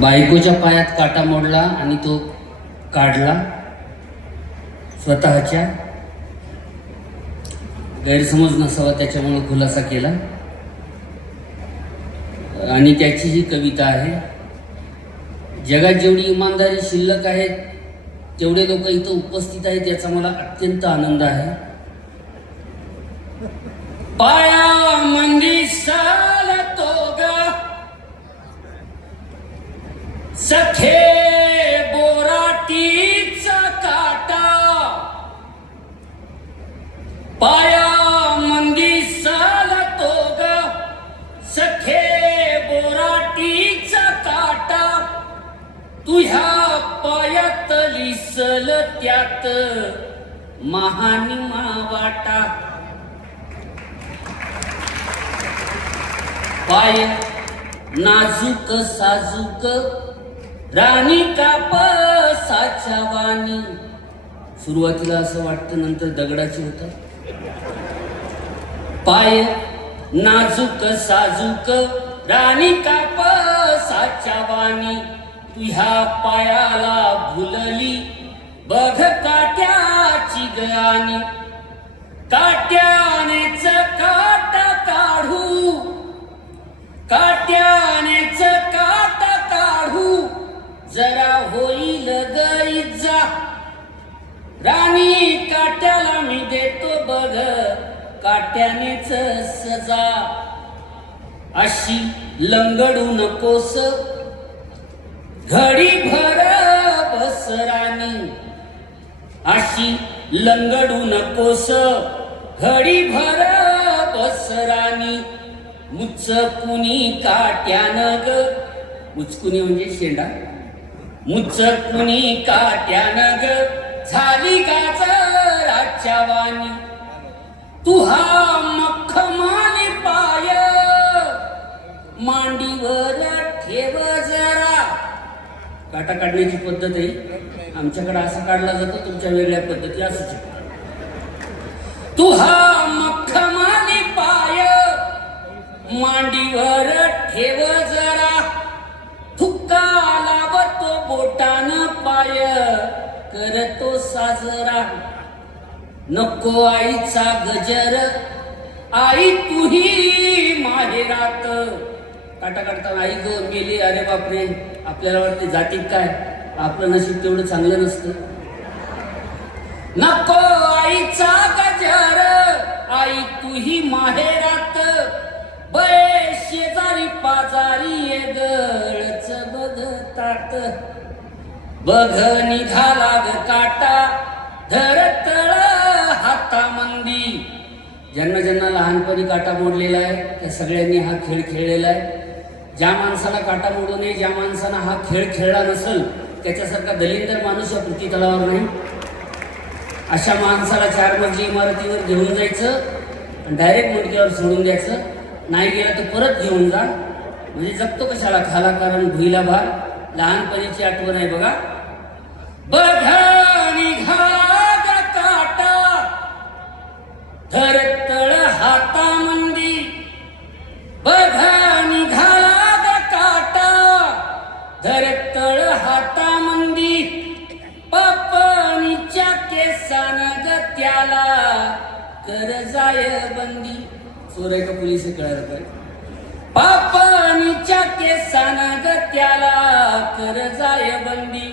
बायकोच्या पायात काटा मोडला आणि तो काढला स्वतःच्या. गैरसमज नसावा त्याच्यामुळे खुलासा केला. आणि त्याची ही कविता आहे जगात जेवढी इमानदारी शिल्लक आहे तेवढे लोक इथं उपस्थित आहेत याचा मला अत्यंत आनंद आहे. पाया मंदिर पायात त्यात. महानिमा वाटा पाय नाजूक साजूक राणी कापसाच्या वाणी. सुरुवातीला असं वाटतं नंतर दगडाची होत. पाय नाजूक साजूक राणी कापसाच्या वाणी. तुझ्या पायाला भुलली. बघ काट्याची गयानी. काट्यानेच काट काढू. काट्यानेच काट काढू. जरा होईल गरीजा राणी काट्याला मी देतो बघ. काट्यानेच सजा. अशी लंगडू नकोस. घडी भर बसरानी. अशी लंगडू नकोस घडी भर बसरानी. मुचकुनी काट्यान ग. मुचकुनी म्हणजे शेंडा? मुचकुनी काट्यान ग. झाली गाजराच्या वाणी तू हा मखमाने पाय. मांडीवर ठेव जरा. काटा काढण्याची पद्धत आहे. आमच्याकडे असं काढला जातो तुमच्या वेगळ्या पद्धती असू तू हा मखमाने पाय मांडीवर ठेव जरा. थुक्का लावतो बोटान पाय करतो साजरा. नको आईचा गजर आई तुही माहेरात. काटा काढताना आई दोन गेली अरे बापरे. आपल्याला वाटते जातीत काय? आपलं नशीब तेवढं चांगलं नसतं. नको आईचा गजर आई तुही माहेरात. बळे शेजारी पाजारी ये गळच बघतात. बघ निघाला ग काटा धर तळ हातामंदी. ज्यांना ज्यांना लहानपणी काटा मोडलेला आहे त्या सगळ्यांनी हा खेळ खेळलेला आहे. ज्या माणसाला काटा मोडू नये ज्या माणसानं हा खेळ खेळला नसेल त्याच्यासारखा दलिंदर माणूस या पृथ्वी तलावर नाही? अशा माणसाला चार मजली इमारतीवर घेऊन जायचं आणि डायरेक्ट मुंडक्यावर सोडून द्यायचं. नाही गेला तर परत घेऊन जा. म्हणजे जगतो कशाला? खाला कारण भुईला भार. लहानपणीची आठवण आहे बघा. बघा निघा काटा. धर त्याला कर जाय बंदी. चोराय का पोलीस कळायला पाहिजे पापानीच्या केसाना ग त्याला कर जाय बंदी.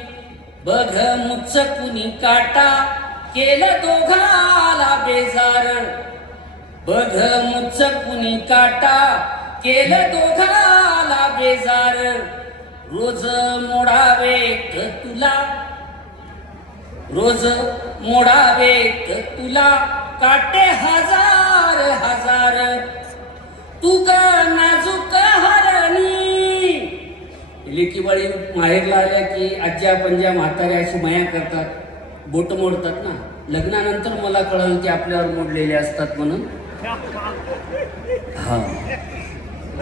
बघ मुच कुणी काटा केलं दोघाला बेजार. बघ मुच कुणी काटा केलं दोघाला बेजार. रोज मोडावे तुला. रोज मोडावेत तुला काटे हजार हजार. तू का नाजूक हरणी? लेकी बाळी माहेरला आल्या की आज्या पंजा म्हाताऱ्या अशी माया करतात बोट मोडतात ना. लग्नानंतर मला कळलं की आपल्यावर मोडलेले असतात म्हणून. हा.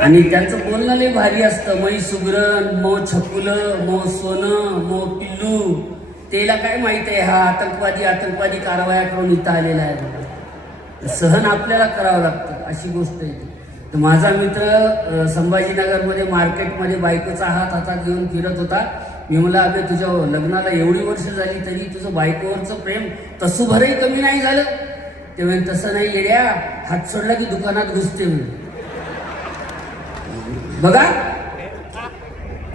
आणि त्यांचं बोलणं लय भारी असतं. मै सुगरण मो छकुलं मो सोनं मो पिल्लू. त्याला काय माहीत आहे? हा आतंकवादी आतंकवादी कारवाया करून इथं आलेला आहे. सहन आपल्याला करावं लागतं अशी गोष्ट आहे तर माझा मित्र संभाजीनगरमध्ये मार्केटमध्ये बायकोचा हात हातात घेऊन फिरत होता. मी म्हणलं अबे तुझ्या लग्नाला एवढी वर्ष झाली तरी तुझं बायकोवरचं प्रेम तसं भरही कमी नाही झालं. ते म्हणे तसं नाही येड्या. हात सोडला की दुकानात घुसते म्हणे बघा.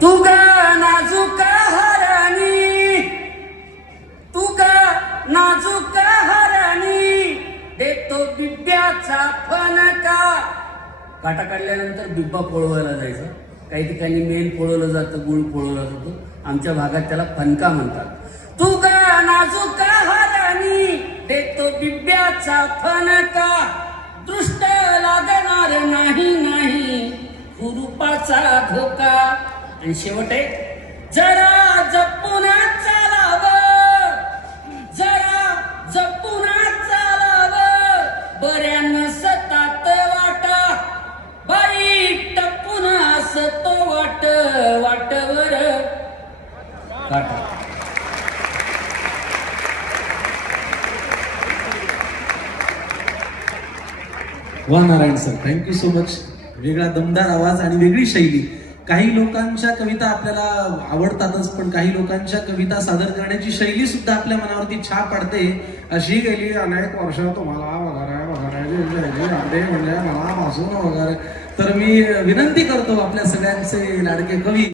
तू का नाजुका काटा काढल्यानंतर डिब्बा पोळवायला जायचं. काही ठिकाणी मेन पोळवलं जातं गुळ पोळवला जातो. आमच्या भागात त्याला फणका म्हणतात. तू का नाजुका हरानी हो देतो बिब्याचा फनका दृष्ट लागणार नाही नाही. कुरूपाचा धोका. आणि शेवट जरा जपून वा Narayan sir thank you so much वेगळा दमदार आवाज आणि वेगळी शैली. काही लोकांच्या कविता आपल्याला आवडतातच पण काही लोकांच्या कविता सादर करण्याची शैली सुद्धा आपल्या मनावरती छाप पडते. अशी गेली अनेक वर्ष तुम्हाला वगैरे वगैरे म्हणजे मला पासून वगैरे. तर मी विनंती करतो आपल्या सगळ्यांचे लाडके कवी.